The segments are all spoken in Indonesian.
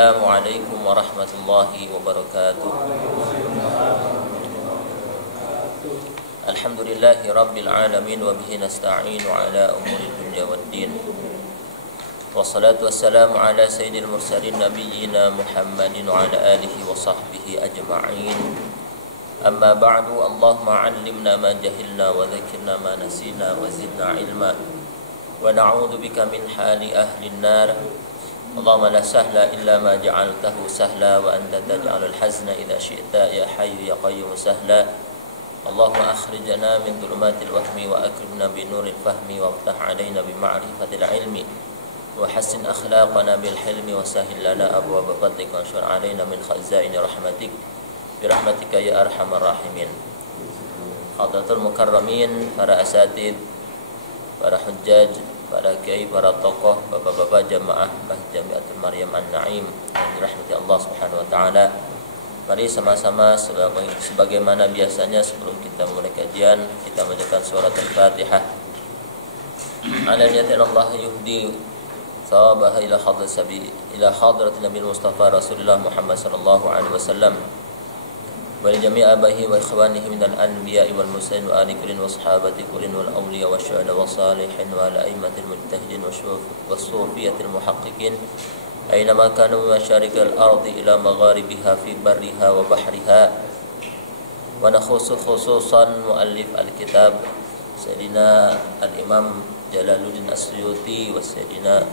Assalamualaikum warahmatullahi wabarakatuh. Alhamdulillahi rabbil alamin wa bihi nasta'inu ala umuri dunya waddin. Wassalatu wassalamu ala sayyidil mursalin nabiyyina Muhammadin wa ala alihi wa sahbihi ajma'in. Amma ba'du, Allahumma 'allimna ma jahilna wa dhakkirna ma nasina wa zidna ilma. Wa na'udzu bika min hali ahli an-nar. Allahumma la sahla illa ma ja'altahu sahla wa anta taj'alul hazna idza syi'ta ya hayyu ya qayyum sahla. Allahumma akhrijna min dhulumatil wahmi wa akrimna bi nuril fahmi wa aftah 'alaina bi ma'rifatil ilmi wa hassin akhlaqana bil hilmi wa sahhil lana abwaaba fadlika wa anshur 'alaina min khazaini rahmatik bi rahmatika ya arhamar rahimin. Hadratul mukarramin, para asatid, para hujjaj, para kiai, para tokoh, bapak-bapak jamaah Jamiatul Maryam An-Naim, dirahmati Allah Subhanahu wa taala. Mari sama-sama sebagaimana biasanya sebelum kita mulai kajian, kita bacakan surat Al-Fatihah. Ala niyati Allah yuhdi thawabaha ila hadratin Nabi Mustafa Rasulullah Muhammad sallallahu alaihi wasallam wa jami' abahi wa ikhwanihi minal anbiya'i wal mursalin wa ali kullin wa sahabati kullin wal awliya wa syuhada wa salihin wa ala a'immatil mujtahidin wa sufiyatil muhaqqiqin aynama kanu min masyariqil ardi ila magharibiha fi barriha wa bahriha. Wa nakhusu khususan muallif al-kitab Sayyidina al-Imam Jalaluddin As-Suyuti wa Sayyidina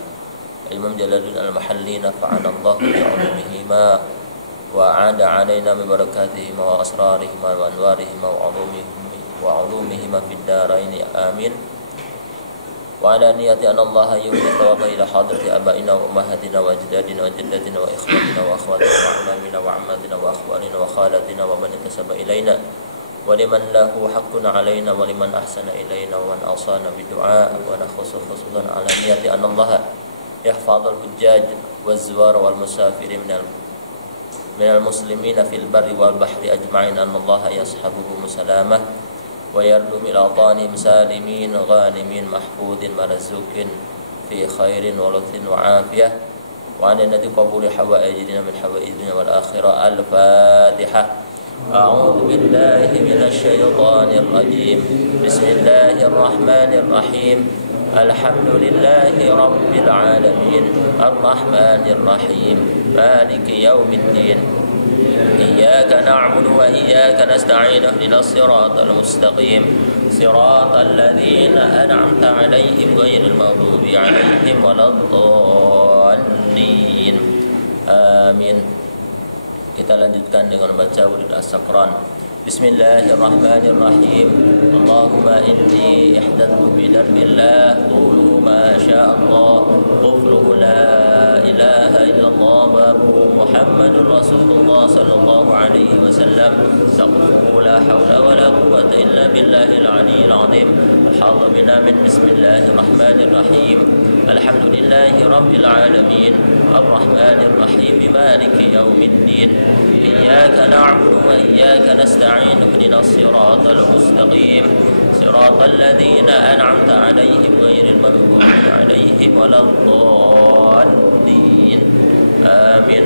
al-Imam Jalaluddin al-Mahalli nafa'anallahu bi'ulumihima wa 'ada 'alaina bi barakatihima wa asrarihima wa anwarihima wa 'ulumihima fid darain amin. Wa 'ala niyati anna Allah yuhdi thawaba ila hadrati abaina wa ummahatina wa ajdadina wa jaddatina wa ikhwatina wa akhwatina wa amamina wa ammatina wa akhwanina wa khalatina wa man intasaba ilaina wa liman lahu haqqun 'alaina wa liman ahsana ilaina wa man awsana bid du'a. Wa nakhusu khususan 'ala niyati anna Allah yahfadhul hujjaj waz zuwar wal musafirin minal muslimina fil barri wal bahri ajma'in anna Allah yashabuhum salamah wa yardu bil awtanihim salimin ghanimin mahfudin marzuqin fi khairin wa lutfin wa afiyah wa ala nadi qabuli hawaijina min hawaijina wal akhirah. Al-Fatihah. A'udzu billahi minasy syaithanir rajim. Bismillahir rahmanir rahim. Alhamdulillahi rabbil alamin arrahmanir rahim maliki yaumiddin iyyaka na'budu wa iyyaka nasta'in ihdinas siratal mustaqim siratal ladzina an'amta 'alaihim ghairil maghdubi 'alaihim waladdallin amin. Kita lanjutkan dengan baca Urud As-Safran. Bismillahirrahmanirrahim. Allahumma inni ihdathu bi dambillah qulu ma sya'allah ghufruhu la ilaha illallah babu Muhammadur Rasulullah sallallahu alaihi wasallam taqulu la hawla wa la quwwata illa billahil aliyyil azim. Hadha bina min bismillahirrahmanirrahim. Alhamdulillahi rabbil alamin arrahmanir rahim maliki yaumiddin iyyaka na'budu wa iyyaka nasta'in اهدنا الصراط المستقيم صراط الذين أنعمت عليهم غير المغضوب عليهم ولا الضالين آمين.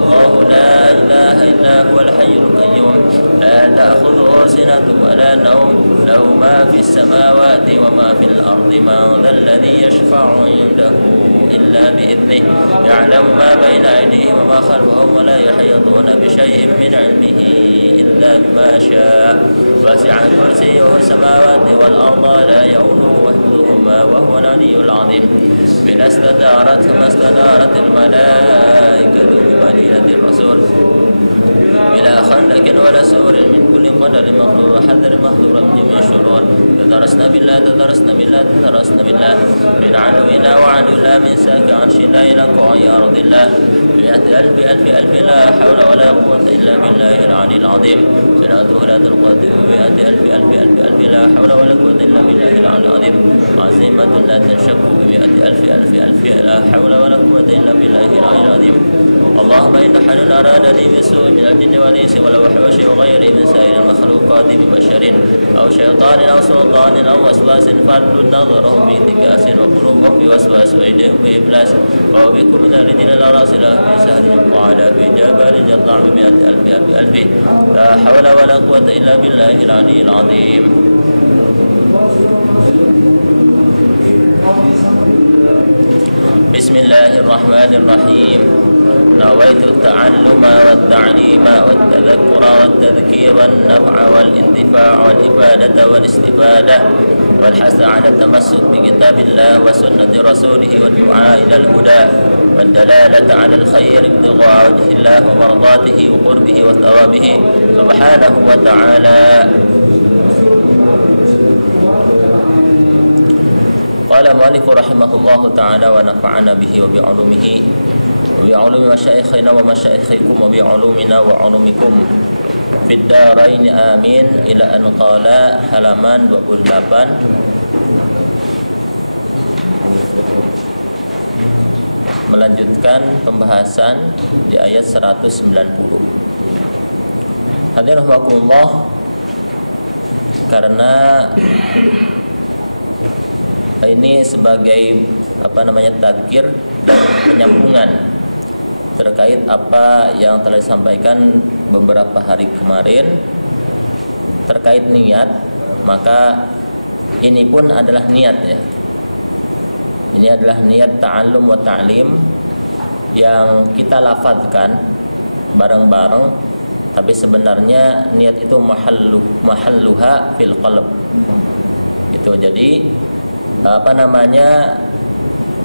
الله لا إله إلا هو الحي القيوم لا تأخذه سنة ولا نوم له ما في السماوات وما في الأرض من ذا الذي يشفع عنده إلا بإذنه يعلم ما بين أيديهم وما خلفهم ولا يحيطون بشيء من علمه إلا بما شاء وسع كرسيه السماوات والأرض لا يؤوده حفظهما وهو العلي العظيم. بلا استدارت ما استدارت الملائكة بمدينة الرسول بلا خلق ولا سور من كل قدر مقدور وحذر محذور من شرور. تدرسنا بالله تدرسنا بالله تدرسنا بالله من عدونا وعدونا من ساك عرشنا إلى قاع أرض الله مئة ألف ألف ألف لا حول ولا قوة إلا بالله العلي العظيم. صلاة ولا القادر مئة ألف ألف ألف ألف لا حول ولا قوة إلا بالله العلي العظيم. عزيمة لا تنشق بمئة ألف ألف ألف لا حول ولا قوة إلا بالله العلي العظيم. اللهم إن حل أرادني بسوء من الجن والإنس والوحوش وغيره من سائر المخلوقات ببشر أو شيطان أو سلطان شيطان أو وسواس فاردد نظره بانتكاس وقلوب بوسواس وأيديهم بإبلاس وبكم من الذين لا رأس له في سهل وعلى في جبل يطلع بمئة ألف لا حول ولا قوة إلا بالله العلي العظيم. بسم الله الرحمن الرحيم. نويت التعلم والتعليم والتذكر والتذكير والنفع والانتفاع والإفادة والاستفادة والحث على التمسك بكتاب الله وسنة رسوله والدعاء إلى الهدى والدلالة على الخير ابتغاء وجه الله ومرضاته وقربه وثوابه سبحانه وتعالى. قال المؤلف رحمه الله تعالى ونفعنا به وبعلومه وبعلوم مشايخنا ومشايخكم وبعلومنا وعلومكم في الدارين آمين إلى أن قال halaman 28. Melanjutkan pembahasan di ayat 190. Hadirin rahimakumullah, karena ini sebagai tadzkir dan penyambungan terkait apa yang telah disampaikan beberapa hari kemarin terkait niat, maka ini pun adalah niat ya. Ini adalah niat ta'allum wa ta'lim yang kita lafadzkan bareng-bareng, tapi sebenarnya niat itu mahalluha fil qalb. Itu jadi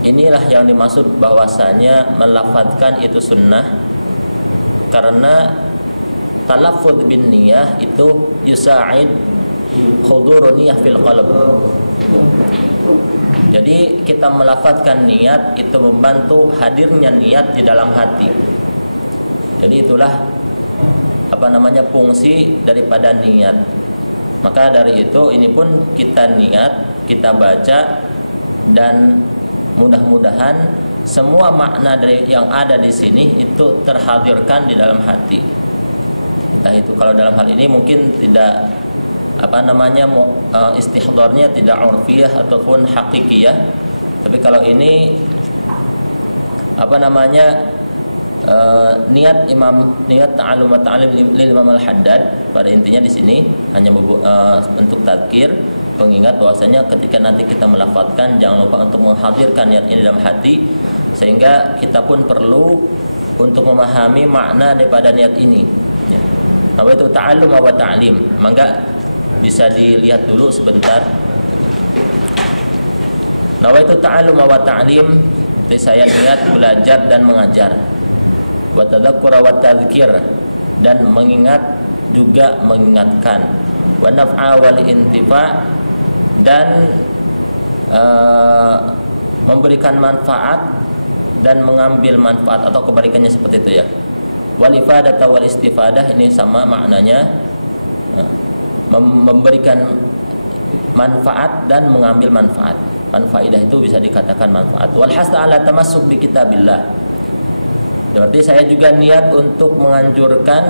inilah yang dimaksud bahwasanya melafadzkan itu sunnah, karena talaffuz bin niyah itu yusa'id hudurun niyah fil qalb. Jadi kita melafadzkan niat itu membantu hadirnya niat di dalam hati. Jadi itulah fungsi daripada niat. Maka dari itu ini pun kita niat, kita baca, dan mudah-mudahan semua makna dari yang ada di sini itu terhadirkan di dalam hati. Entah itu kalau dalam hal ini mungkin tidak istihdharnya tidak urfiyah ataupun hakikiyah, tapi kalau ini niat ta'allum wa ta'lim lil Imam Al-Haddad, pada intinya di sini hanya untuk tadzkir, pengingat bahwasanya ketika nanti kita melafadzkan jangan lupa untuk menghadirkan niat ini dalam hati, sehingga kita pun perlu untuk memahami makna daripada niat ini. Apa itu ta'allum wa ta'lim? Maka bisa dilihat dulu sebentar. Nawaitu ta'allum wa ta'lim, jadi saya niat belajar dan mengajar. Wa tadzakkura wa tadzkir, dan mengingat juga mengingatkan. Wa naf'a wal intifa', dan memberikan manfaat dan mengambil manfaat, atau kebalikannya seperti itu ya. Wal ifadata wal istifadah, ini sama maknanya, memberikan manfaat dan mengambil manfaat. Faidah itu bisa dikatakan manfaat. Wal hasa ala tamassuk bi kitabillah, berarti saya juga niat untuk menganjurkan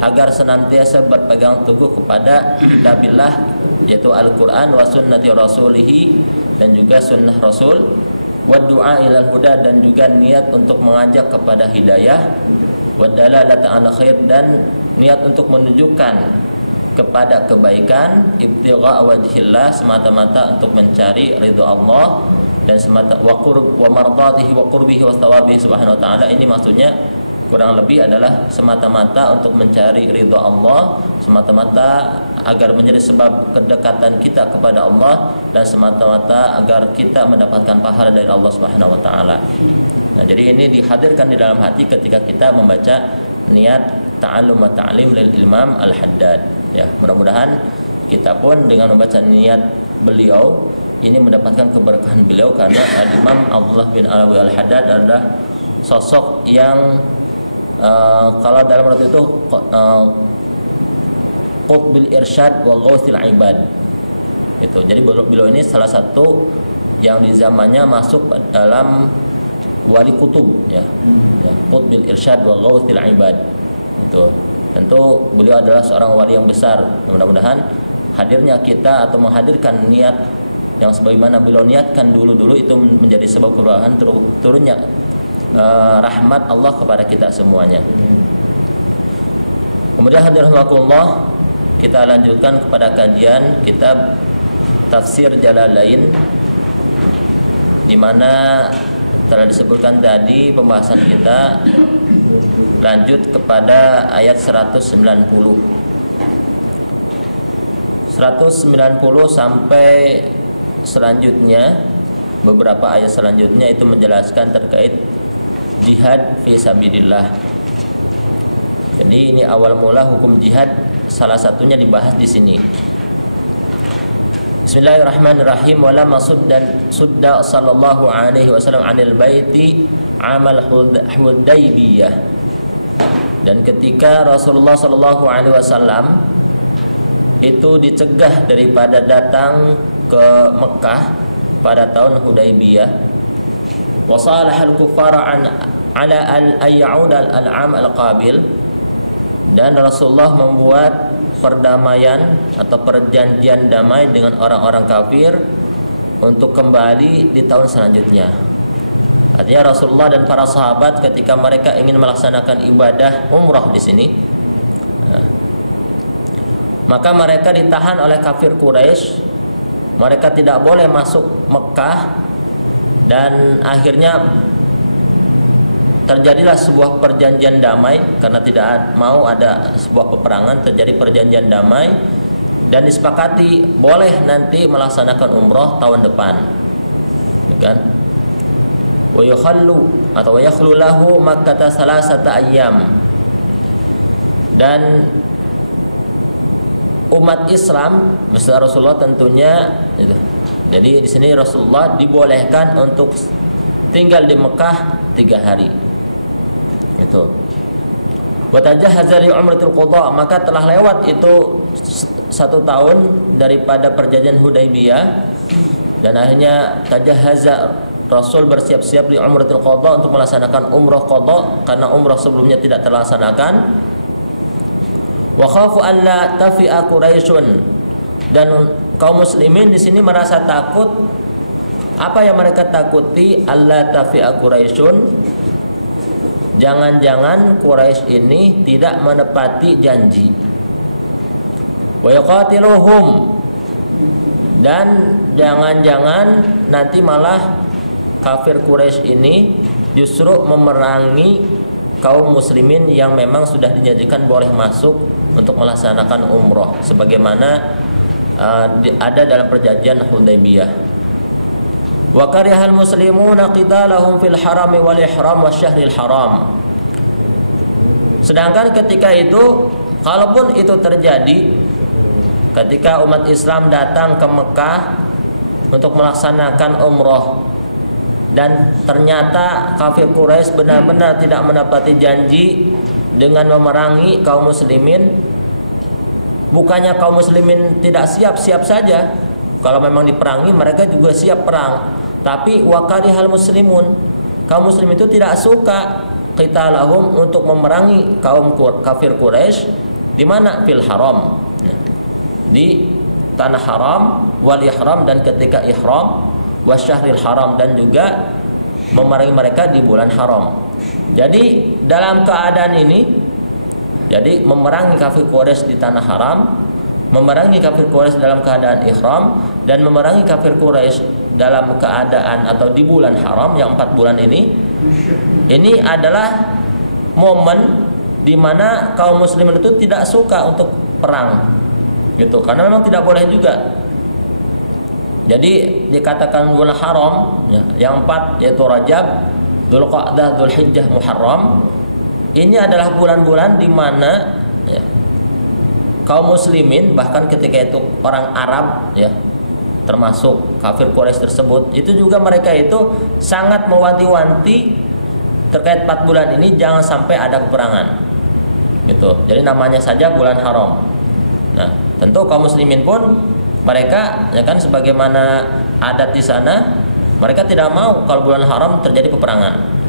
agar senantiasa berpegang teguh kepada kitabillah, yaitu Al-Quran, wa sunnati rasulihi, dan juga sunnah Rasul, wa du'a ilal huda, dan juga niat untuk mengajak kepada hidayah, wa dalalata ala khair, dan niat untuk menunjukkan kepada kebaikan, ibtigha wajhillah, semata-mata untuk mencari ridha Allah, dan semata wa mardatihi wa qurbihi wa thawabihi subhanahu wa ta'ala. Ini maksudnya kurang lebih adalah semata-mata untuk mencari ridha Allah, semata-mata agar menjadi sebab kedekatan kita kepada Allah, dan semata-mata agar kita mendapatkan pahala dari Allah Subhanahu wa taala. Nah, jadi ini dihadirkan di dalam hati ketika kita membaca niat ta'allum wa ta'lim lil Imam Al-Haddad. Ya, mudah-mudahan kita pun dengan membaca niat beliau ini mendapatkan keberkahan beliau, karena Al-Imam Abdullah bin Alawi Al-Haddad adalah sosok yang kalau dalam arti itu qutbil irsyad wa ghauthil ibad. Gitu. Jadi beliau ini salah satu yang di zamannya masuk dalam wali kutub ya. Qutbil irsyad wa ghauthil ibad. Gitu. Tentu beliau adalah seorang wali yang besar. Mudah-mudahan hadirnya kita atau menghadirkan niat yang sebagaimana beliau niatkan dulu itu menjadi sebab perubahan turunnya rahmat Allah kepada kita semuanya. Kemudian hadirin rahimakumullah, kita lanjutkan kepada kajian kitab Tafsir Jalalain, di mana telah disebutkan tadi pembahasan kita lanjut kepada ayat 190 sampai selanjutnya. Beberapa ayat selanjutnya itu menjelaskan terkait jihad fi sabilillah. Jadi ini awal mula hukum jihad, salah satunya dibahas di sini. Bismillahirrahmanirrahim. Wala sudda sallallahu alaihi wasallam 'anil baiti amal Hudaybiyah. Dan ketika Rasulullah sallallahu alaihi wasallam itu dicegah daripada datang ke Mekah pada tahun Hudaybiyah, wa salahal kuffara ala al-ayyud al-am al-qabil, dan Rasulullah membuat perdamaian atau perjanjian damai dengan orang-orang kafir untuk kembali di tahun selanjutnya. Artinya Rasulullah dan para sahabat ketika mereka ingin melaksanakan ibadah umrah di sini, maka mereka ditahan oleh kafir Quraisy. Mereka tidak boleh masuk Mekah, dan akhirnya terjadilah sebuah perjanjian damai karena tidak mau ada sebuah peperangan. Terjadi perjanjian damai dan disepakati boleh nanti melaksanakan umrah tahun depan, kan? Wa yakhallu atau yakhlu lahu makkah salasata ayyam. Dan umat Islam beserta Rasulullah tentunya itu. Jadi di sini Rasulullah dibolehkan untuk tinggal di Mekah 3 hari. Itu. Wa tajahhaza li umratul qada, maka telah lewat itu 1 tahun daripada perjanjian Hudaybiyah, dan akhirnya tajahhaza, Rasul bersiap-siap di umratul qada untuk melaksanakan umrah qada karena umrah sebelumnya tidak terlaksanakan. Wa khafu an la tafi'a Quraisyun, dan kaum muslimin di sini merasa takut. Apa yang mereka takuti? Allah tafi'a Quraisyun, jangan-jangan Quraisy ini tidak menepati janji. Wa yaqatiluhum, dan jangan-jangan nanti malah kafir Quraisy ini justru memerangi kaum muslimin yang memang sudah dijanjikan boleh masuk untuk melaksanakan umrah sebagaimana ada dalam perjanjian Hudaybiyah. Wa karihal muslimuna qitalahum fil harami wal ihram wasyahril haram. Sedangkan ketika itu, kalaupun itu terjadi, ketika umat Islam datang ke Mekah untuk melaksanakan umrah dan ternyata kafir Quraisy benar-benar tidak menepati janji dengan memerangi kaum muslimin, bukannya kaum muslimin tidak siap saja, kalau memang diperangi mereka juga siap perang, tapi wakarihal muslimun, kaum muslim itu tidak suka qitalahum untuk memerangi kaum kafir Quraisy. Di mana? Fil haram, di tanah haram, wal ihram, dan ketika ihram, wasyahril haram, dan juga memerangi mereka di bulan haram. Jadi dalam keadaan ini, jadi memerangi kafir Quraisy di tanah haram, memerangi kafir Quraisy dalam keadaan ihram, dan memerangi kafir Quraisy dalam keadaan atau di bulan haram yang 4 bulan ini adalah momen di mana kaum muslimin itu tidak suka untuk perang, gitu, karena memang tidak boleh juga. Jadi dikatakan bulan haram yang 4 yaitu Rajab, Dzulqa'dah, Dzulhijjah, Muharram. Ini adalah bulan-bulan di mana kaum muslimin, bahkan ketika itu orang Arab termasuk kafir Quraisy tersebut, itu juga mereka itu sangat mewanti-wanti terkait 4 bulan ini jangan sampai ada peperangan, gitu. Jadi namanya saja bulan haram. Nah, tentu kaum muslimin pun mereka sebagaimana adat di sana, mereka tidak mau kalau bulan haram terjadi peperangan.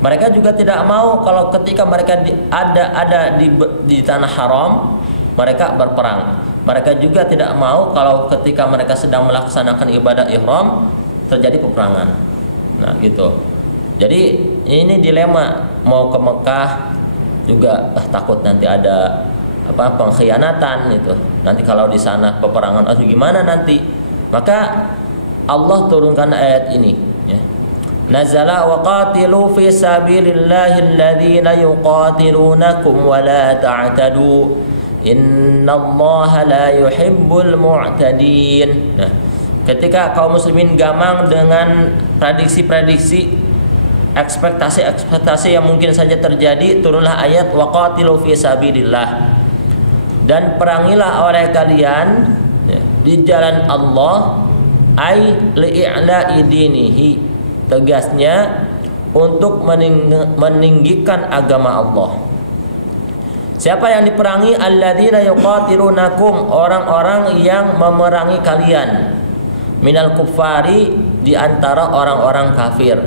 Mereka juga tidak mau kalau ketika mereka ada di tanah haram mereka berperang. Mereka juga tidak mau kalau ketika mereka sedang melaksanakan ibadah ihram terjadi peperangan. Nah, gitu. Jadi ini dilema, mau ke Mekah juga takut nanti ada pengkhianatan gitu. Nanti kalau di sana peperangan gimana nanti? Maka Allah turunkan ayat ini, ya. Nazala wa qatilu fi sabilillahi alladhina yuqatilunakum wa la ta'tadu innallaha la yuhibbul mu'tadin. Nah, ketika kaum muslimin gamang dengan prediksi-prediksi, ekspektasi yang mungkin saja terjadi, turunlah ayat wa qatilu fi sabilillah, dan perangilah oleh kalian, ya, di jalan Allah, ai li'la'i dinihi, tegasnya untuk meninggikan agama Allah. Siapa yang diperangi? Alladzina yuqatilunakum, orang-orang yang memerangi kalian, minal kuffari, di antara orang-orang kafir,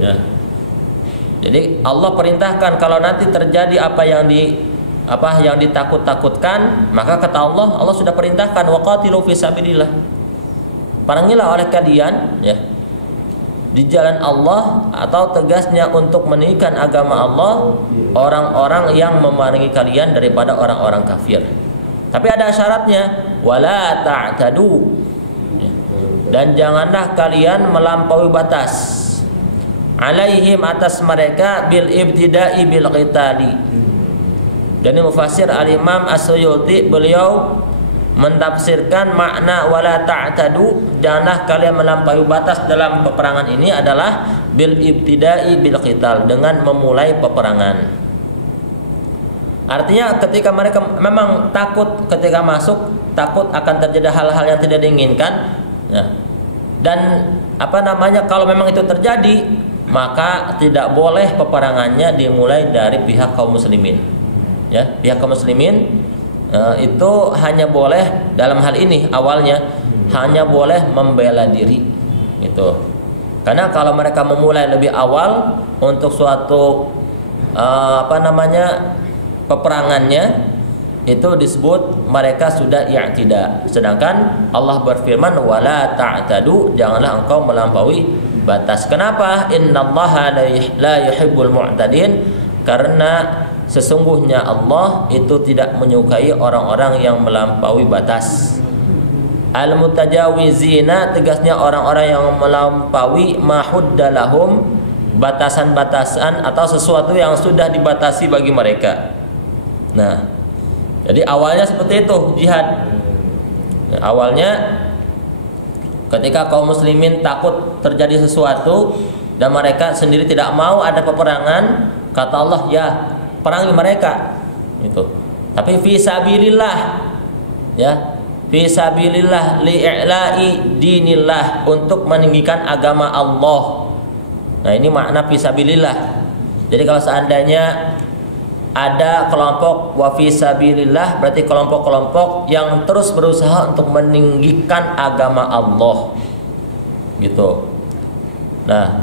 ya. Jadi Allah perintahkan kalau nanti terjadi apa yang ditakut-takutkan, maka kata Allah sudah perintahkan waqatilu fi sabilillah, perangilah oleh kalian, ya, di jalan Allah, atau tegasnya untuk meninggikan agama Allah, orang-orang yang memerangi kalian daripada orang-orang kafir. Tapi ada syaratnya, wala ta'tadu, dan janganlah kalian melampaui batas, alaihim, atas mereka, bil ibtida'i bil qitali. Dan mufassir al-Imam As-Suyuti, beliau mentafsirkan makna wala ta'tadu, janganlah kalian melampaui batas dalam peperangan ini adalah bil ibtida'i bil qital, dengan memulai peperangan. Artinya ketika mereka memang takut, ketika masuk takut akan terjadi hal-hal yang tidak diinginkan, ya. Dan kalau memang itu terjadi, maka tidak boleh peperangannya dimulai dari pihak kaum muslimin, ya. Pihak kaum muslimin itu hanya boleh dalam hal ini awalnya hanya boleh membela diri, gitu. Karena kalau mereka memulai lebih awal untuk suatu peperangannya, itu disebut mereka sudah i'tida. Sedangkan Allah berfirman wala ta'tadu, janganlah engkau melampaui batas. Kenapa? Innallaha la yuhibbul mu'tadin, karena sesungguhnya Allah itu tidak menyukai orang-orang yang melampaui batas. Al-mutajawizina, tegasnya orang-orang yang melampaui mahuddalahum, batasan-batasan atau sesuatu yang sudah dibatasi bagi mereka. Nah, jadi awalnya seperti itu jihad. Awalnya ketika kaum muslimin takut terjadi sesuatu dan mereka sendiri tidak mau ada peperangan, kata Allah, ya, perangi mereka, gitu. Tapi fi sabilillah, ya, fi sabilillah, li'la'i dinillah, untuk meninggikan agama Allah. Nah, ini makna fi sabilillah. Jadi kalau seandainya ada kelompok wa fi sabilillah, berarti kelompok-kelompok yang terus berusaha untuk meninggikan agama Allah, gitu. Nah,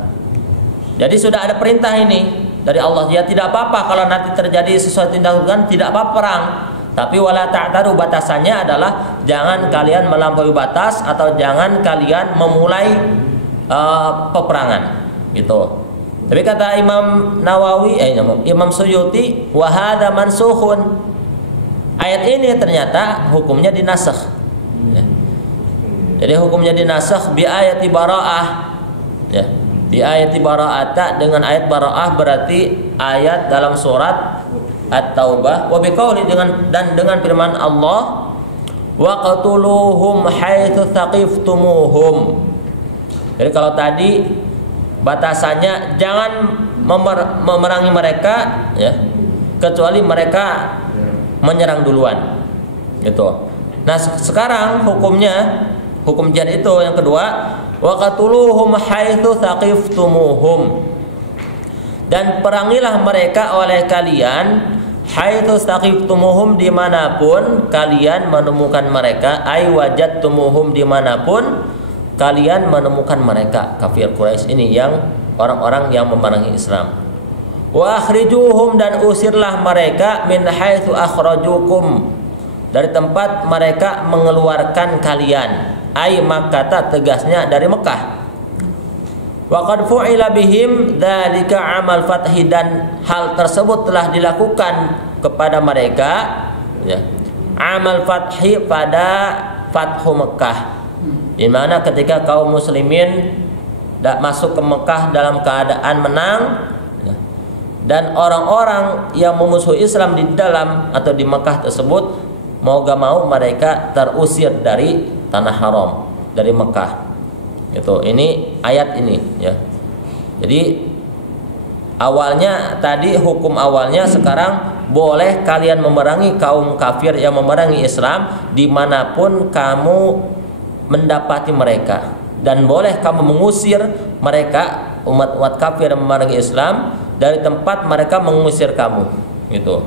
jadi sudah ada perintah ini dari Allah, ya, tidak apa-apa kalau nanti terjadi sesuatu tindakan, tidak apa perang. Tapi wala ta'taru, batasannya adalah jangan kalian melampaui batas atau jangan kalian memulai peperangan, gitu. Tapi kata Imam Nawawi, Imam Suyuti, wa hadza mansukhun, ayat ini ternyata hukumnya dinasakh. Jadi hukumnya dinasakh bi ayati bara'ah, ya. Di ayat bara'ata, dengan ayat bara'ah berarti ayat dalam surat At-Taubah, wa biqauli, dengan firman Allah, wa qatuluhum haitsu thaqiftumuhum. Jadi kalau tadi batasannya jangan memerangi mereka, ya, kecuali mereka menyerang duluan, gitu. Nah, sekarang hukumnya, hukum jihad itu yang kedua, wa qatuluhum haitsu thaqiftumuhum, dan perangilah mereka oleh kalian, haitsu thaqiftumuhum, dimanapun kalian menemukan mereka, ay wajadtumuhum, dimanapun kalian menemukan mereka, kafir Quraisy ini, yang orang-orang yang memerangi Islam. Wa akhrijuhum, dan usirlah mereka min haitsu akhrajukum, dari tempat mereka mengeluarkan kalian. Ai Makkah, tegasnya dari Mekah. Wa qad fu'ila bihim dzalika amal fathi, dan hal tersebut telah dilakukan kepada mereka ya, amal fathi, pada Fathu Mekah, di mana ketika kaum muslimin masuk ke Mekah dalam keadaan menang, dan orang-orang yang memusuhi Islam di dalam atau di Mekah tersebut mau gak mau mereka terusir dari tanah haram, dari Mekah. Gitu. Ini ayat ini ya. Jadi awalnya tadi hukum awalnya, sekarang boleh kalian memerangi kaum kafir yang memerangi Islam dimanapun kamu mendapati mereka, dan boleh kamu mengusir mereka, umat-umat kafir yang memerangi Islam, dari tempat mereka mengusir kamu gitu.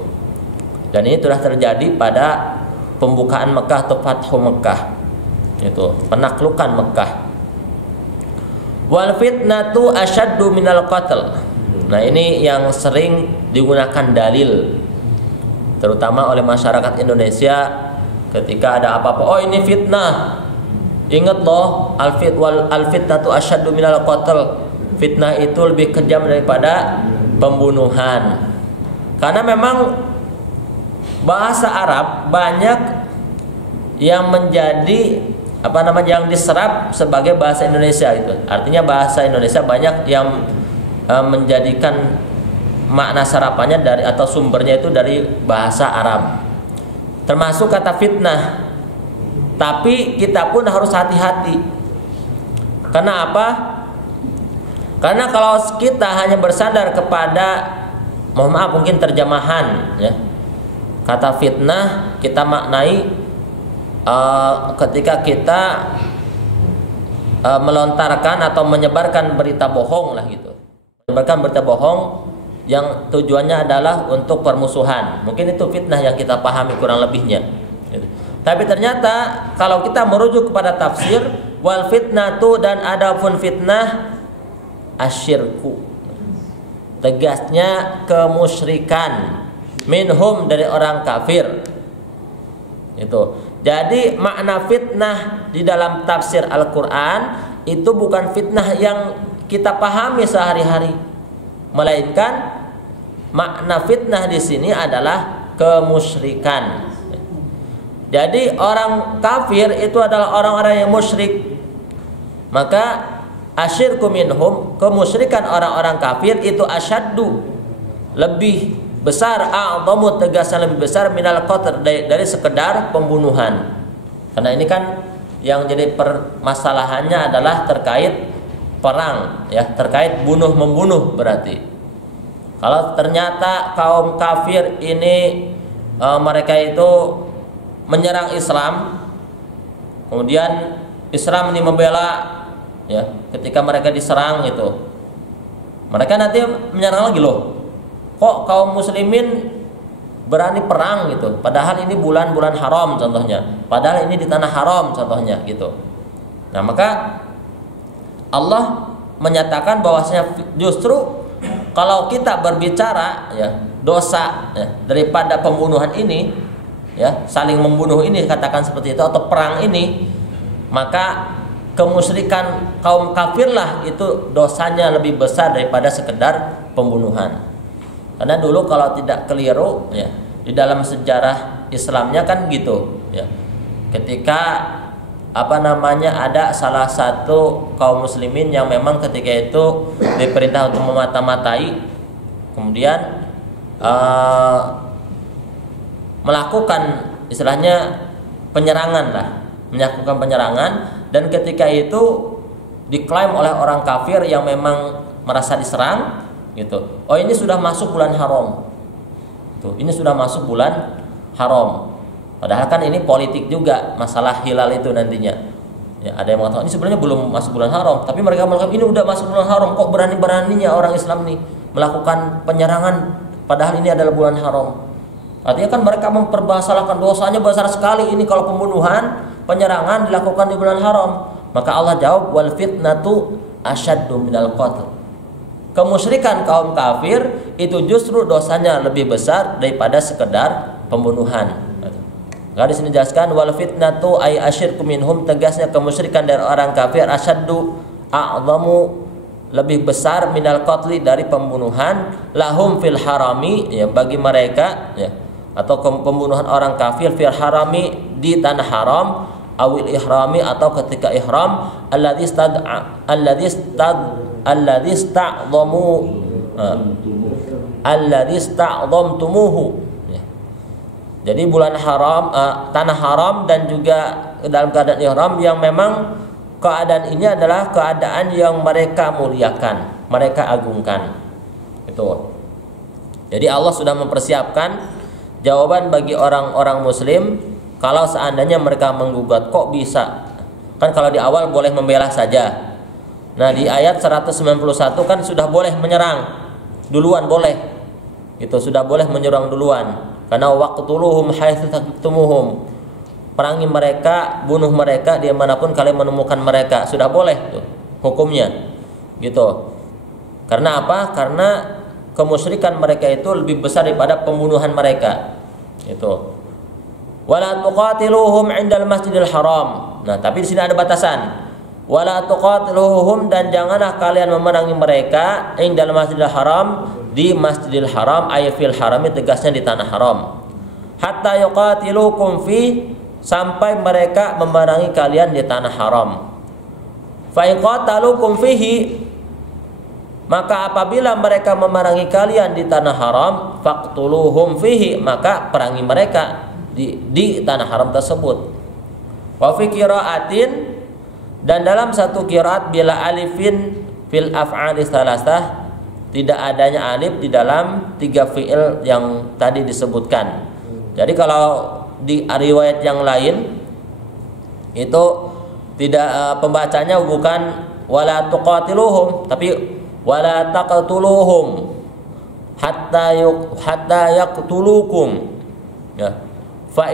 Dan ini telah terjadi pada pembukaan Mekah atau Fathu Mekah, itu penaklukan Mekah. Wal fitnatu asyaddu minal qatl. Nah, ini yang sering digunakan dalil terutama oleh masyarakat Indonesia ketika ada apa-apa. Oh, ini fitnah. Ingat loh, al fitnatu asyaddu minal qatl. Fitnah itu lebih kejam daripada pembunuhan. Karena memang bahasa Arab banyak yang menjadi yang diserap sebagai bahasa Indonesia gitu. Artinya bahasa Indonesia banyak yang menjadikan makna serapannya dari atau sumbernya itu dari bahasa Arab. Termasuk kata fitnah. Tapi kita pun harus hati-hati. Karena apa? Karena kalau kita hanya bersandar kepada, mohon maaf mungkin terjemahan ya, kata fitnah kita maknai ketika kita melontarkan atau menyebarkan berita bohong lah gitu, menyebarkan berita bohong yang tujuannya adalah untuk permusuhan. Mungkin itu fitnah yang kita pahami kurang lebihnya gitu. Tapi ternyata kalau kita merujuk kepada tafsir, wal fitnatu, dan adapun fitnah asyirku, tegasnya kemusyrikan, minhum, dari orang kafir itu. Jadi makna fitnah di dalam tafsir Al-Quran itu bukan fitnah yang kita pahami sehari-hari, melainkan makna fitnah di sini adalah kemusyrikan. Jadi orang kafir itu adalah orang-orang yang musyrik. Maka asyirku minhum, kemusyrikan orang-orang kafir itu asyaddu, lebih besar, a'dhamu, tegasnya lebih besar, minal qatl, dari sekedar pembunuhan. Karena ini kan yang jadi permasalahannya adalah terkait perang ya, terkait bunuh membunuh. Berarti kalau ternyata kaum kafir ini mereka itu menyerang Islam, kemudian Islam ini membela ya, ketika mereka diserang itu, mereka nanti menyerang lagi loh. Kok kaum muslimin berani perang gitu, padahal ini bulan-bulan haram contohnya, padahal ini di tanah haram contohnya gitu. Nah, maka Allah menyatakan bahwasanya justru kalau kita berbicara ya dosa ya, daripada pembunuhan ini ya, saling membunuh ini, katakan seperti itu, atau perang ini, maka kemusyrikan kaum kafirlah itu dosanya lebih besar daripada sekedar pembunuhan. Karena dulu kalau tidak keliru ya, di dalam sejarah Islamnya kan gitu ya, ketika ada salah satu kaum muslimin yang memang ketika itu diperintah untuk memata-matai, kemudian melakukan istilahnya penyerangan lah, melakukan penyerangan, dan ketika itu diklaim oleh orang kafir yang memang merasa diserang gitu, oh ini sudah masuk bulan haram tuh, ini sudah masuk bulan haram. Padahal kan ini politik juga, masalah hilal itu nantinya ya, ada yang mengatakan ini sebenarnya belum masuk bulan haram, tapi mereka melakukan ini udah masuk bulan haram. Kok berani-beraninya orang Islam nih melakukan penyerangan padahal ini adalah bulan haram? Artinya kan mereka mempermasalahkan dosanya besar sekali ini kalau pembunuhan, penyerangan dilakukan di bulan haram. Maka Allah jawab, wal fitnatu asyaddu minal qatl. kemusyrikan kaum kafir itu justru dosanya lebih besar daripada sekedar pembunuhan. Maka di sini dijelaskan wal fitnatu ay asyirku minhum, tegasnya kemusyrikan dari orang kafir asyaddu a'zamu, lebih besar minal qatli dari pembunuhan, lahum fil harami, ya bagi mereka, ya, atau pembunuhan orang kafir fil harami di tanah haram, awil ihrami atau ketika ihram, alladzi sta'dhamtumuhu. Jadi bulan haram, tanah haram dan juga dalam keadaan ihram yang memang keadaan ini adalah keadaan yang mereka muliakan, mereka agungkan. Itu. Jadi Allah sudah mempersiapkan jawaban bagi orang-orang muslim kalau seandainya mereka menggugat. Kok bisa? Kan kalau di awal boleh membela saja. Nah, di ayat 191 kan sudah boleh menyerang duluan, boleh. Itu sudah boleh menyerang duluan. Karena waqtuluhum haitsu taqtumuhum, perangi mereka, bunuh mereka dimanapun kalian menemukan mereka, sudah boleh tuh hukumnya, gitu. Karena apa? Karena kemusyrikan mereka itu lebih besar daripada pembunuhan mereka, gitu. Wala tuqatiluhum 'indal masjidil haram. Nah, tapi di sini ada batasan. Wala tuqatiluhum, dan janganlah kalian memerangi mereka 'indal masjidil haram, di Masjidil Haram, ay fil harami, tegasnya di tanah haram. Hatta yuqatilukum fi, sampai mereka memerangi kalian di tanah haram. Fa in qatalukum fihi, maka apabila mereka memerangi kalian di tanah haram, faqtuluhum fihi, maka perangi mereka di tanah haram tersebut. Wa fi qiraatin, dan dalam satu qiraat bila alifin fil af'ali salasah, tidak adanya alif di dalam 3 fi'il yang tadi disebutkan. Jadi kalau di riwayat yang lain itu tidak, pembacanya bukan wala tuqatiluhum, tapi wala taqtuluhum hatta yaqtulukum, ya. Fa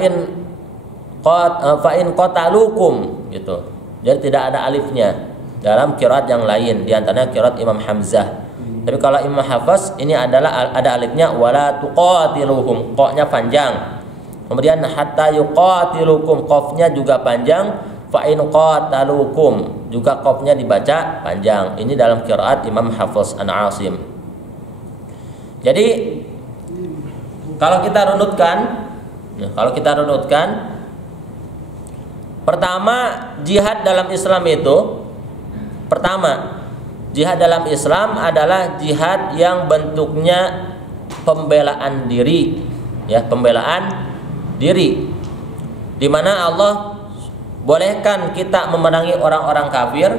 in qatalukum, gitu. Jadi tidak ada alifnya dalam qiraat yang lain, di antaranya qiraat Imam Hamzah. Tapi kalau Imam Hafaz ini adalah ada alifnya wala tuqatiluhum, qafnya panjang. Kemudian hatta yuqatilukum, qafnya juga panjang. Fa in qatalukum, juga qafnya dibaca panjang. Ini dalam qiraat Imam Hafaz an Asim. Jadi kalau kita runutkan, pertama jihad dalam Islam itu, jihad dalam Islam adalah jihad yang bentuknya pembelaan diri, ya, pembelaan diri, di mana Allah bolehkan kita memerangi orang-orang kafir.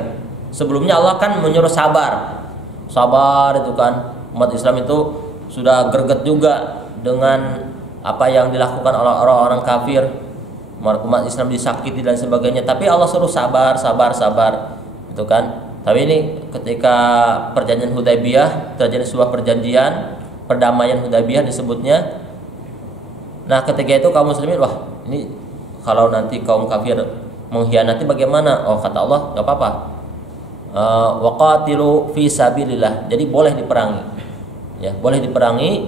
Sebelumnya Allah kan menyuruh sabar itu kan. Umat Islam itu sudah greget juga dengan apa yang dilakukan oleh orang-orang kafir. Umat Islam disakiti dan sebagainya, tapi Allah suruh sabar, itu kan. Tapi ini ketika perjanjian Hudaybiyah, terjadi sebuah perjanjian perdamaian Hudaybiyah disebutnya. Nah, ketika itu kaum muslimin, wah, ini kalau nanti kaum kafir mengkhianati bagaimana? Oh, kata Allah, enggak apa-apa. Waqatilu fi sabilillah. Jadi boleh diperangi. Ya, boleh diperangi.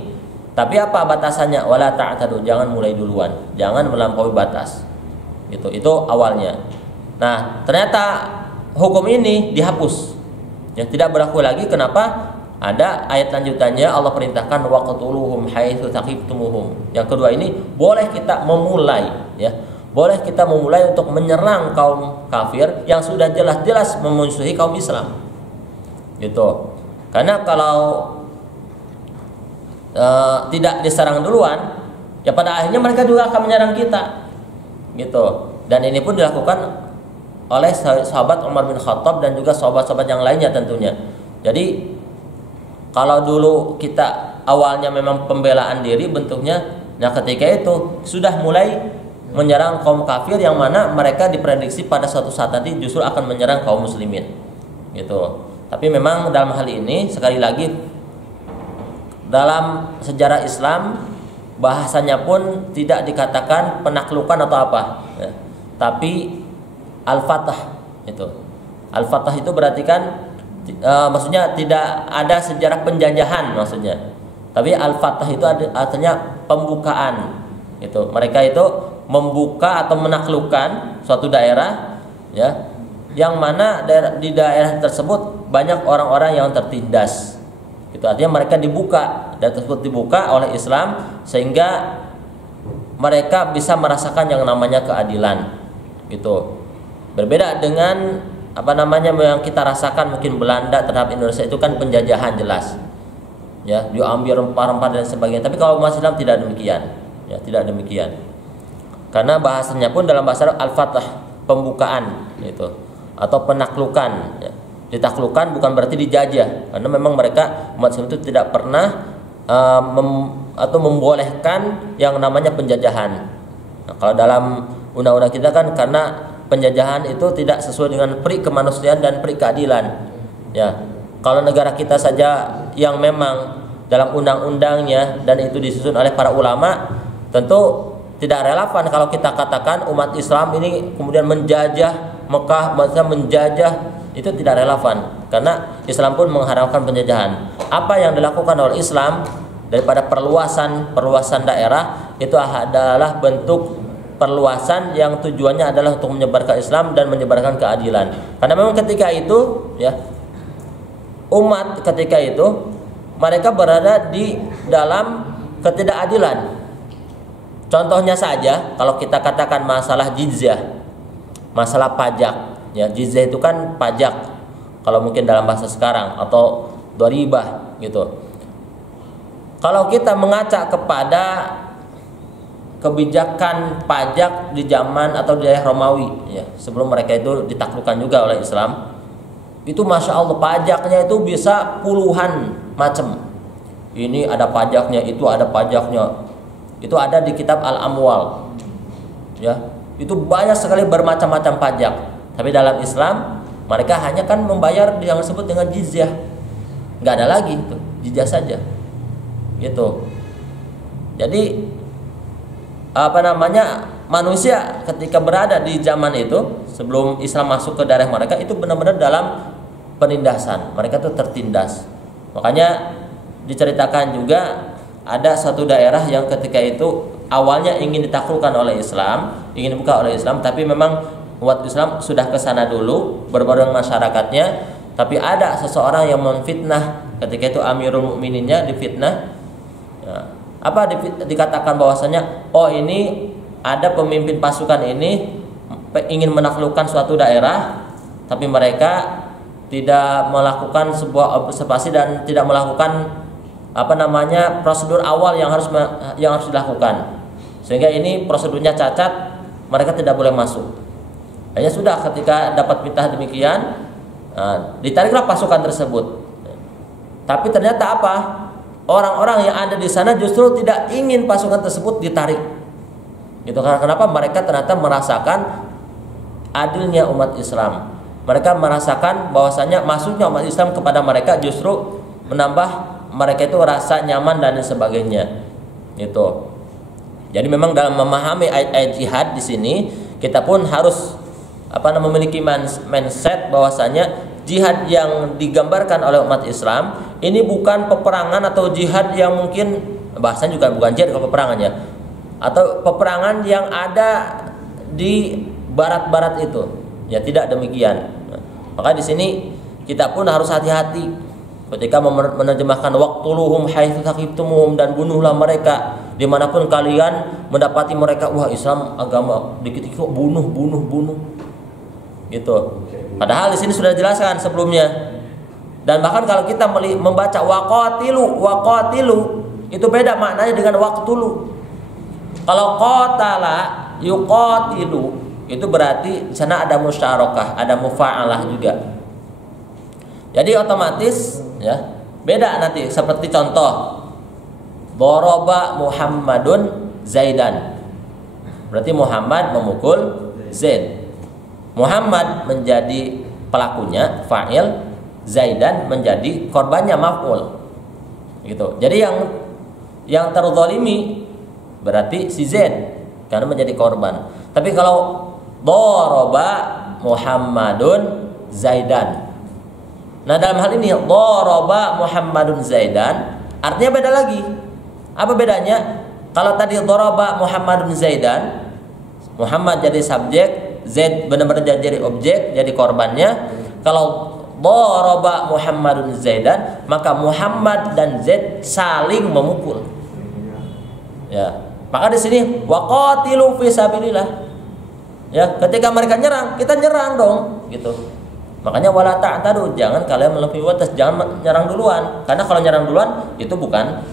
Tapi apa batasannya? Wala ta'tadu, jangan mulai duluan, jangan melampaui batas. Itu awalnya. Nah, ternyata hukum ini dihapus, yang tidak berlaku lagi. Kenapa? Ada ayat lanjutannya, Allah perintahkan waqtuluhum haitsu taqibtumuhum. Yang kedua ini boleh kita memulai, ya, boleh kita memulai untuk menyerang kaum kafir yang sudah jelas-jelas memusuhi kaum Islam, gitu. Karena kalau tidak diserang duluan, ya pada akhirnya mereka juga akan menyerang kita, gitu. Dan ini pun dilakukan oleh sahabat Umar bin Khattab dan juga sahabat-sahabat yang lainnya tentunya. Jadi kalau dulu kita awalnya memang pembelaan diri bentuknya, nah ketika itu sudah mulai menyerang kaum kafir yang mana mereka diprediksi pada suatu saat nanti justru akan menyerang kaum muslimin, gitu. Tapi memang dalam hal ini sekali lagi dalam sejarah Islam bahasanya pun tidak dikatakan penaklukan atau apa, ya. Tapi Al-Fatah itu. Al-Fatah itu berarti kan Maksudnya tidak ada sejarah penjajahan maksudnya. Tapi al-fath itu artinya pembukaan. Itu mereka itu membuka atau menaklukkan suatu daerah, ya, yang mana di daerah tersebut banyak orang-orang yang tertindas. Itu artinya mereka dibuka, dan tersebut dibuka oleh Islam sehingga mereka bisa merasakan yang namanya keadilan. Gitu. Berbeda dengan yang kita rasakan mungkin Belanda terhadap Indonesia, itu kan penjajahan jelas. Ya, diambil rempah-rempah dan sebagainya. Tapi kalau umat Islam tidak demikian. Ya, tidak demikian. Karena bahasanya pun dalam bahasa Arab al-fath, pembukaan itu atau penaklukan, ya. Ditaklukkan bukan berarti dijajah, karena memang mereka umat Islam itu tidak pernah membolehkan yang namanya penjajahan. Nah, kalau dalam undang-undang kita kan karena penjajahan itu tidak sesuai dengan pri kemanusiaan dan pri keadilan. Ya, kalau negara kita saja yang memang dalam undang-undangnya dan itu disusun oleh para ulama, tentu tidak relevan kalau kita katakan umat Islam ini kemudian menjajah Mekah, menjajah, itu tidak relevan karena Islam pun mengharamkan penjajahan. Apa yang dilakukan oleh Islam daripada perluasan daerah itu adalah bentuk perluasan yang tujuannya adalah untuk menyebarkan Islam dan menyebarkan keadilan. Karena memang ketika itu, ya, umat ketika itu mereka berada di dalam ketidakadilan. Contohnya saja kalau kita katakan masalah jizyah, masalah pajak, ya, jizyah itu kan pajak kalau mungkin dalam bahasa sekarang, atau dharibah gitu. Kalau kita mengacak kepada kebijakan pajak di zaman atau di daerah Romawi, ya, sebelum mereka itu ditaklukkan juga oleh Islam, itu masya Allah pajaknya itu bisa puluhan macam. Ini ada pajaknya, itu ada pajaknya. Itu ada di kitab Al-Amwal, ya, itu banyak sekali bermacam-macam pajak. Tapi dalam Islam mereka hanya kan membayar yang disebut dengan jizyah, nggak ada lagi itu, jizyah saja, gitu. Jadi manusia ketika berada di zaman itu sebelum Islam masuk ke daerah mereka itu benar-benar dalam penindasan, mereka tuh tertindas. Makanya diceritakan juga ada satu daerah yang ketika itu awalnya ingin ditaklukkan oleh Islam, ingin dibuka oleh Islam, tapi memang umat Islam sudah ke sana dulu berbarengan masyarakatnya, tapi ada seseorang yang memfitnah, ketika itu Amirul Mukmininnya difitnah. Nah, dikatakan bahwasanya ini ada pemimpin pasukan ini ingin menaklukkan suatu daerah, tapi mereka tidak melakukan sebuah observasi dan tidak melakukan prosedur awal yang harus dilakukan, sehingga ini prosedurnya cacat, mereka tidak boleh masuk. Hanya sudah ketika dapat perintah demikian, ditariklah pasukan tersebut. Tapi ternyata apa? Orang-orang yang ada di sana justru tidak ingin pasukan tersebut ditarik. Itu karena kenapa? Mereka ternyata merasakan adilnya umat Islam. Mereka merasakan bahwasanya masuknya umat Islam kepada mereka justru menambah mereka itu rasa nyaman dan sebagainya. Gitu. Jadi memang dalam memahami ayat-ayat jihad di sini kita pun harus memiliki mindset bahwasanya jihad yang digambarkan oleh umat Islam ini bukan peperangan atau jihad yang mungkin bahasanya juga bukan jihad kalau peperangannya, atau peperangan yang ada di barat-barat itu. Ya, tidak demikian. Maka di sini kita pun harus hati-hati ketika menerjemahkan waqtuluhum haitsu taqibtumuhum, dan bunuhlah mereka dimanapun kalian mendapati mereka. Wah, Islam agama dikit-dikit bunuh gitu. Padahal di sini sudah dijelaskan sebelumnya. Dan bahkan kalau kita membaca waqatilu itu beda maknanya dengan waqtulu. Kalau qatala yuqatilu itu berarti di sana ada musyarakah, ada mufa'alah juga. Jadi otomatis, ya, beda nanti. Seperti contoh Doroba Muhammadun Zaidan, berarti Muhammad memukul Zaid. Muhammad menjadi pelakunya, fa'il, Zaidan menjadi korbannya, maf'ul. Gitu. Jadi yang terzalimi berarti si Zaid karena menjadi korban. Tapi kalau Doroba Muhammadun Zaidan, Nah, dalam hal ini daraba Muhammadun Zaidan artinya beda lagi. Apa bedanya? Kalau tadi daraba Muhammadun Zaidan, Muhammad jadi subjek, Zaid benar-benar jadi objek, jadi korbannya. Kalau daraba Muhammadun Zaidan, maka Muhammad dan Zaid saling memukul. Ya. Maka di sini waqatilu fi sabilillah. Ya, ketika mereka nyerang, kita nyerang dong, gitu. Makanya wala ta'tadu, jangan kalian melebihi batas, jangan nyerang duluan. Karena kalau nyerang duluan itu bukan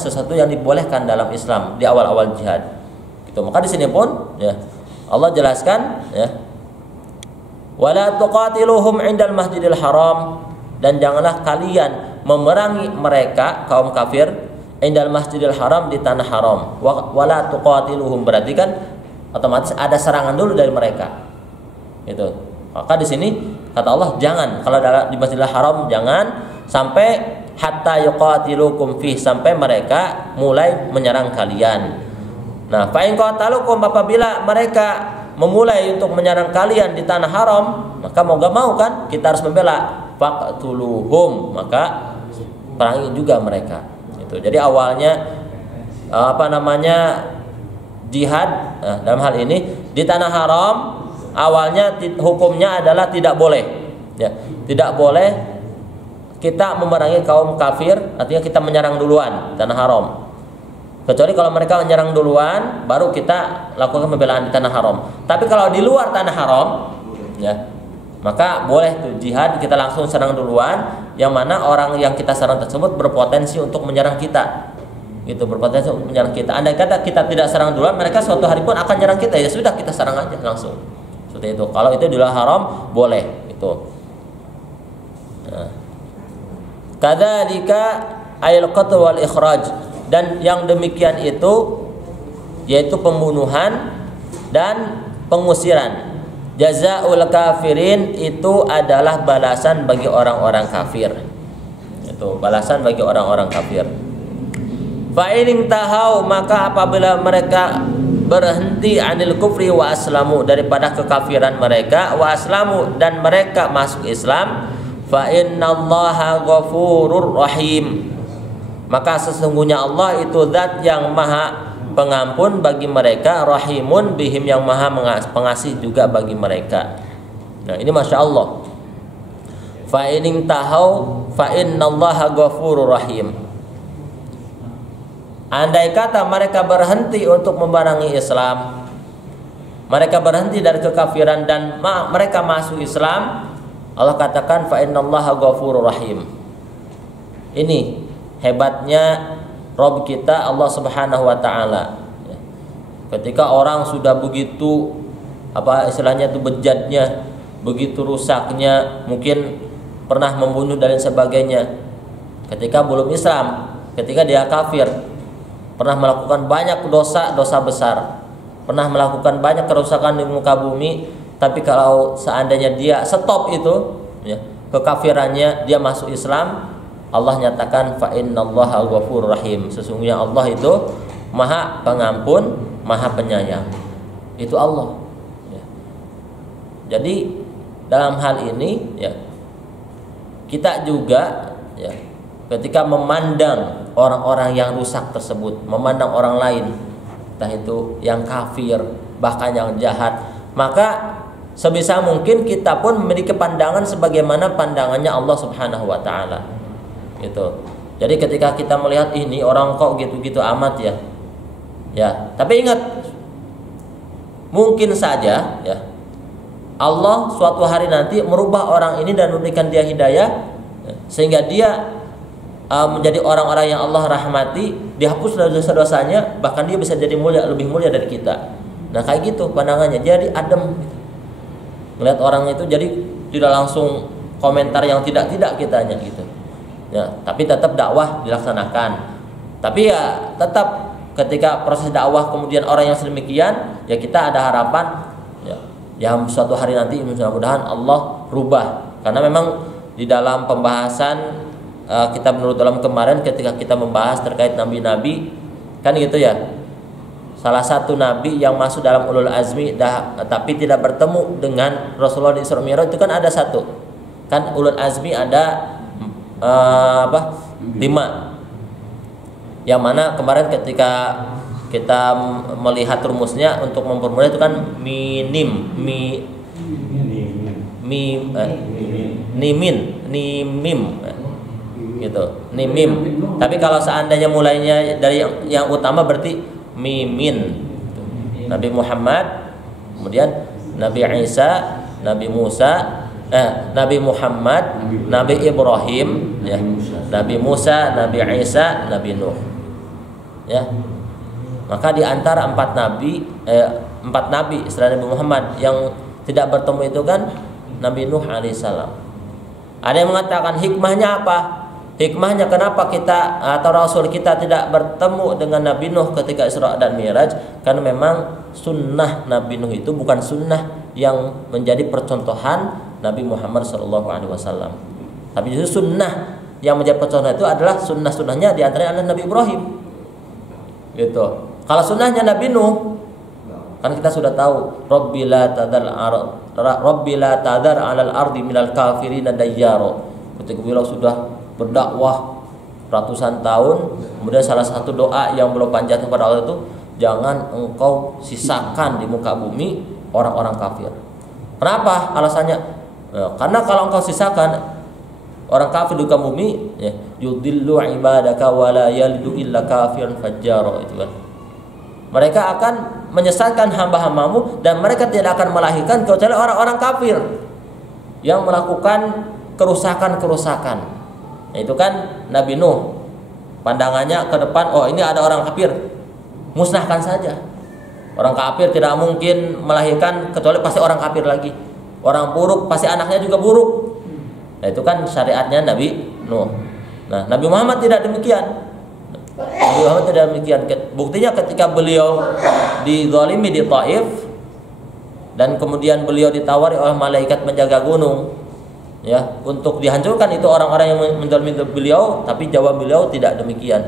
sesuatu yang dibolehkan dalam Islam di awal-awal jihad. Gitu. Maka di sini pun ya Allah jelaskan ya. Wala tuqatiluhum 'indal masjidil haram, dan janganlah kalian memerangi mereka kaum kafir indal masjidil haram, di tanah haram. Wala tuqatiluhum berarti kan otomatis ada serangan dulu dari mereka. Gitu. Maka di sini kata Allah jangan, kalau di masjidil haram jangan sampai hatta yuqatilukum fi, sampai mereka mulai menyerang kalian. Nah, fa in qatalukum, apabila mereka memulai untuk menyerang kalian di tanah haram, maka mau gak mau kan kita harus membela. Faqtuluhum, maka perangi juga mereka. Gitu. Jadi awalnya jihad dalam hal ini di tanah haram awalnya hukumnya adalah tidak boleh. Ya, tidak boleh kita memerangi kaum kafir, artinya kita menyerang duluan tanah haram. Kecuali kalau mereka menyerang duluan, baru kita lakukan pembelaan di tanah haram. Tapi kalau di luar tanah haram, ya, maka boleh tuh jihad, kita langsung serang duluan, yang mana orang yang kita serang tersebut berpotensi untuk menyerang kita. Gitu, berpotensi untuk menyerang kita. Andai kata kita tidak serang duluan, mereka suatu hari pun akan menyerang kita, ya sudah kita serang aja langsung. Seperti itu. Kalau itu di luar haram, boleh itu. Nah. Kadzalika ayil qatl wal ikhraj, dan yang demikian itu yaitu pembunuhan dan pengusiran. Jazaul kafirin itu adalah balasan bagi orang-orang kafir. Itu balasan bagi orang-orang kafir. Fa in tahau, maka apabila mereka berhenti anil kufri wa aslamu, daripada kekafiran mereka, wa aslamu, dan mereka masuk Islam, fa innallaha ghafurur rahim, maka sesungguhnya Allah itu zat yang maha pengampun bagi mereka, rahimun bihim, yang maha pengasih juga bagi mereka. Nah, ini Masya Allah. Fa in tahau fa innallaha ghafurur rahim. Andai kata mereka berhenti untuk memerangi Islam, mereka berhenti dari kekafiran dan mereka masuk Islam, Allah katakan fa innallaha ghafurur rahim. Ini hebatnya Rabb kita Allah Subhanahu wa taala. Ketika orang sudah begitu istilahnya itu bejatnya, begitu rusaknya, mungkin pernah membunuh dan sebagainya. Ketika belum Islam, ketika dia kafir, pernah melakukan banyak dosa besar, pernah melakukan banyak kerusakan di muka bumi. Tapi kalau seandainya dia stop itu, ya, kekafirannya, dia masuk Islam, Allah nyatakan fa innallaha ghafurur rahim. Sesungguhnya Allah itu maha pengampun, maha penyayang. Itu Allah. Ya. Jadi dalam hal ini, ya, kita juga, ya, ketika memandang orang-orang yang rusak tersebut, memandang orang lain, entah itu yang kafir, bahkan yang jahat, maka sebisa mungkin kita pun memiliki pandangan sebagaimana pandangannya Allah Subhanahu wa taala. Gitu. Jadi ketika kita melihat ini orang kok gitu-gitu amat ya. Ya, tapi ingat, mungkin saja ya Allah suatu hari nanti merubah orang ini dan memberikan dia hidayah, sehingga dia menjadi orang-orang yang Allah rahmati, dihapus dosa-dosanya, bahkan dia bisa jadi lebih mulia dari kita. Nah, kayak gitu pandangannya, jadi adem gitu. Melihat orang itu jadi tidak langsung komentar yang tidak kitanya gitu. Ya, tapi tetap dakwah dilaksanakan. Tapi ya tetap ketika proses dakwah kemudian orang yang sedemikian, ya kita ada harapan ya suatu hari nanti mudah-mudahan Allah rubah. Karena memang di dalam pembahasan kitab Nurul Ulam kemarin ketika kita membahas terkait nabi-nabi, kan gitu ya. Salah satu nabi yang masuk dalam ulul azmi tapi tidak bertemu dengan Rasulullah di Isra Mi'raj itu kan ada satu, Kan ulul azmi ada 5. Yang mana kemarin ketika kita melihat rumusnya untuk mempermudah itu kan nimin, gitu, nimim. Tapi kalau seandainya mulainya dari yang utama berarti mimin. Nabi Muhammad, kemudian Nabi Isa, Nabi Musa, Nabi Muhammad, Nabi Ibrahim, ya, Nabi Musa, Nabi Isa, Nabi Nuh, ya. Maka di antara 4 nabi setelah Nabi Muhammad yang tidak bertemu itu kan Nabi Nuh alaihissalam. Ada yang mengatakan hikmahnya apa? Hikmahnya kenapa kita atau Rasul kita tidak bertemu dengan Nabi Nuh ketika Isra dan Mi'raj? Karena memang sunnah Nabi Nuh itu bukan sunnah yang menjadi percontohan Nabi Muhammad SAW. Tapi justru sunnah yang menjadi percontohan itu adalah sunnah-sunnahnya di antaranya adalah Nabi Ibrahim. Gitu. Kalau sunnahnya Nabi Nuh, kan kita sudah tahu, Rabbi la tadar 'alal ardi minal kafirin dayyara. Ketika beliau sudah berdakwah ratusan tahun, kemudian salah satu doa yang beliau panjatkan kepada Allah itu, jangan engkau sisakan di muka bumi orang-orang kafir. Kenapa? Alasannya, karena kalau engkau sisakan orang kafir di muka bumi, ya, yudillu ibadaka wa la yalidu illa kafiran fajjara, itu kan. Mereka akan menyesatkan hamba-hambamu dan mereka tidak akan melahirkan kecuali orang-orang kafir yang melakukan kerusakan-kerusakan. Itu kan Nabi Nuh, pandangannya ke depan, oh ini ada orang kafir, musnahkan saja. Orang kafir tidak mungkin melahirkan kecuali pasti orang kafir lagi. Orang buruk pasti anaknya juga buruk. Nah, itu kan syariatnya Nabi Nuh. Nah, Nabi Muhammad tidak demikian. Nabi Muhammad tidak demikian. Buktinya ketika beliau dizalimi di Taif dan kemudian beliau ditawari oleh malaikat penjaga gunung, ya, untuk dihancurkan itu orang-orang yang menzalimi beliau, tapi jawab beliau tidak demikian,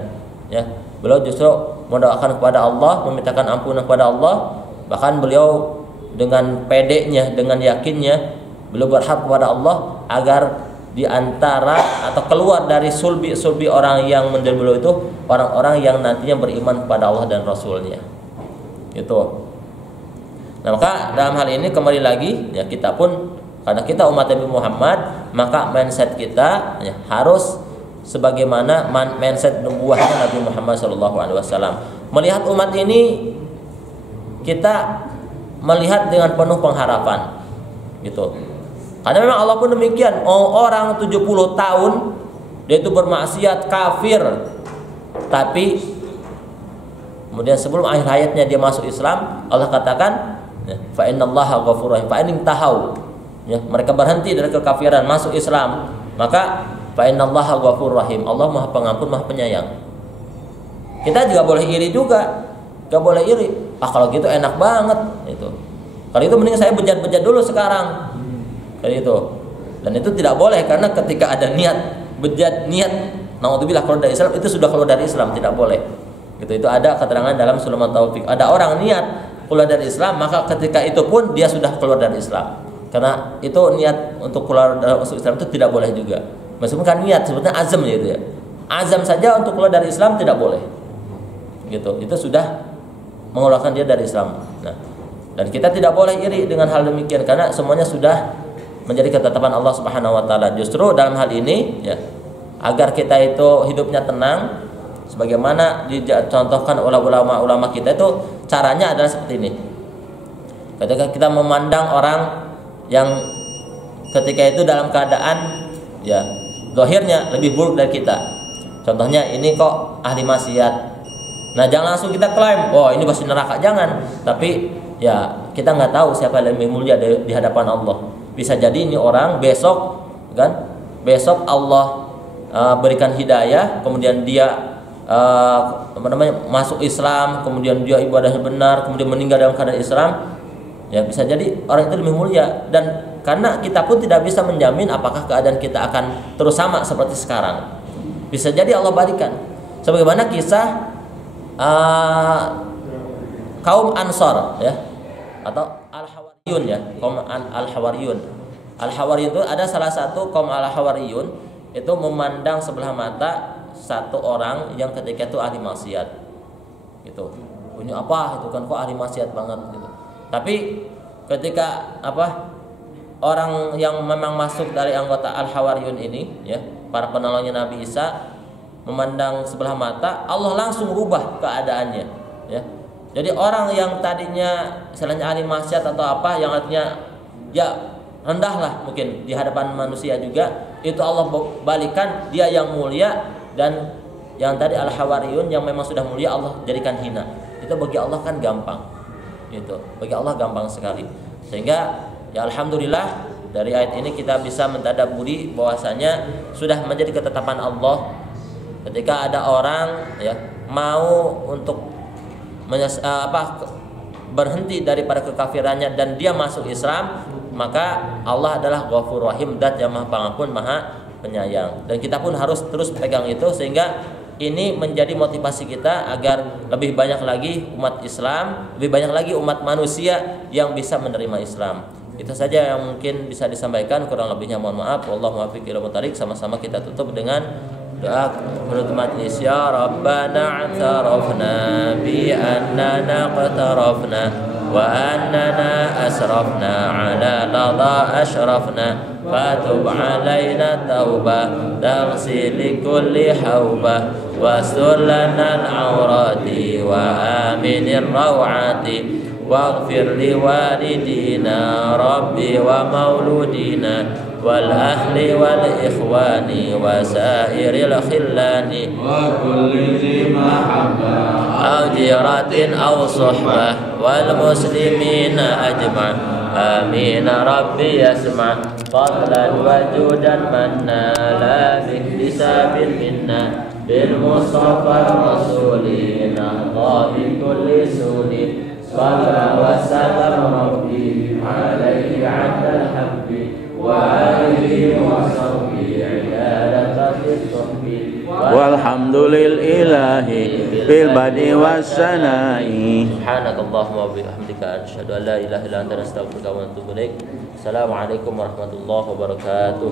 ya. Beliau justru mendoakan kepada Allah, memintakan ampunan kepada Allah. Bahkan beliau dengan pedenya, dengan yakinnya, beliau berharap kepada Allah agar di antara atau keluar dari sulbi orang yang menzalimi beliau itu orang-orang yang nantinya beriman kepada Allah dan Rasulnya, gitu. Nah, maka dalam hal ini kembali lagi, ya, kita pun karena kita umat Nabi Muhammad, maka mindset kita, ya, harus sebagaimana mindset nubuahnya Nabi Muhammad SAW. Melihat umat ini, kita melihat dengan penuh pengharapan, gitu. Karena memang Allah pun demikian. Orang 70 tahun dia itu bermaksiat, kafir, tapi kemudian sebelum akhir hayatnya dia masuk Islam, Allah katakan, fa innallaha ghafurur rahim, fa in tahu, ya, mereka berhenti dari kekafiran masuk Islam, maka fa innallaha ghafurur rahim, Allah Maha Pengampun, Maha Penyayang. Kita juga boleh iri juga, gak boleh iri. Kalau gitu enak banget itu. Kalau itu mending saya bejat-bejat dulu sekarang. Kayak itu. Dan itu tidak boleh, karena ketika ada niat bejat, niat naudzubillah keluar dari Islam, itu sudah keluar dari Islam, tidak boleh. Gitu. Itu ada keterangan dalam Sulaiman Taufik. Ada orang niat keluar dari Islam, maka ketika itu pun dia sudah keluar dari Islam. Karena itu niat untuk keluar dari Islam itu tidak boleh juga. Meskipun kan niat, sebetulnya azam gitu ya. Azam saja untuk keluar dari Islam tidak boleh. Gitu. Itu sudah mengeluarkan dia dari Islam. Nah, dan kita tidak boleh iri dengan hal demikian, karena semuanya sudah menjadi ketetapan Allah Subhanahu wa taala. Justru dalam hal ini, ya, agar kita itu hidupnya tenang, sebagaimana dicontohkan oleh ulama-ulama kita, itu caranya adalah seperti ini. Ketika kita memandang orang yang ketika itu dalam keadaan, ya, zahirnya lebih buruk dari kita. Contohnya ini kok ahli maksiat. Nah, jangan langsung kita klaim, oh ini pasti neraka, jangan. Tapi ya, kita nggak tahu siapa yang lebih mulia di hadapan Allah. Bisa jadi ini orang besok, kan? Besok Allah berikan hidayah, kemudian dia masuk Islam, kemudian dia ibadahnya benar, kemudian meninggal dalam keadaan Islam. Ya, bisa jadi orang itu lebih mulia. Dan karena kita pun tidak bisa menjamin apakah keadaan kita akan terus sama seperti sekarang. Bisa jadi Allah balikan. Sebagaimana kisah kaum Ansor, ya, atau Al-Hawariyun, ya, kaum Al-Hawariyun. Al-Hawariyun itu ada salah satu kaum Al-Hawariyun itu memandang sebelah mata satu orang yang ketika itu ahli maksiat. Gitu. Punya apa itu kan kok ahli maksiat banget gitu. Tapi ketika orang yang memang masuk dari anggota Al-Hawariyun ini ya, para penolongnya Nabi Isa memandang sebelah mata, Allah langsung rubah keadaannya ya. Jadi orang yang tadinya istilahnya ahli maksiat atau apa yang artinya ya rendahlah mungkin di hadapan manusia juga, itu Allah balikan dia yang mulia, dan yang tadi Al-Hawariyun yang memang sudah mulia Allah jadikan hina. Itu bagi Allah kan gampang. Gitu. Bagi Allah gampang sekali. Sehingga ya alhamdulillah dari ayat ini kita bisa mentadabburi bahwasanya sudah menjadi ketetapan Allah ketika ada orang ya mau untuk berhenti daripada kekafirannya dan dia masuk Islam, maka Allah adalah Ghafur Rahim, Dat yang Maha Pengampun, Maha Penyayang. Dan kita pun harus terus pegang itu, sehingga ini menjadi motivasi kita agar lebih banyak lagi umat Islam, lebih banyak lagi umat manusia yang bisa menerima Islam. Itu saja yang mungkin bisa disampaikan, kurang lebihnya mohon maaf. Wallahu muwaffiq ila muthariq. Sama-sama kita tutup dengan doa penutup majelis. Ya Rabbana a'tarafna bi annana qatarafna wa annana asrafna ala lada ashrafna fatub alaina tauba taghsil likulli hauba wastur lana al-awrati wa aminir rawati waghfir liwalidina rabbi wa mauludina wal ahli wal ikhwani wa sairil khillani wa kulli mahabbah aw jiratin aw suhbah wal muslimina ajma' amin rabbi yasma' qala wajudan manna la bisabil minna bil mustafa rasulina allahi kulli suni sallallahu wa sallam rabbi alaihi ala habbi walhamdulillahi bil badi wassana'i. Subhanallahumma wa bihamdika asyhadu an la ilaha illa anta astaghfiruka wa atubu ilaik. Assalamualaikum warahmatullahi wabarakatuh.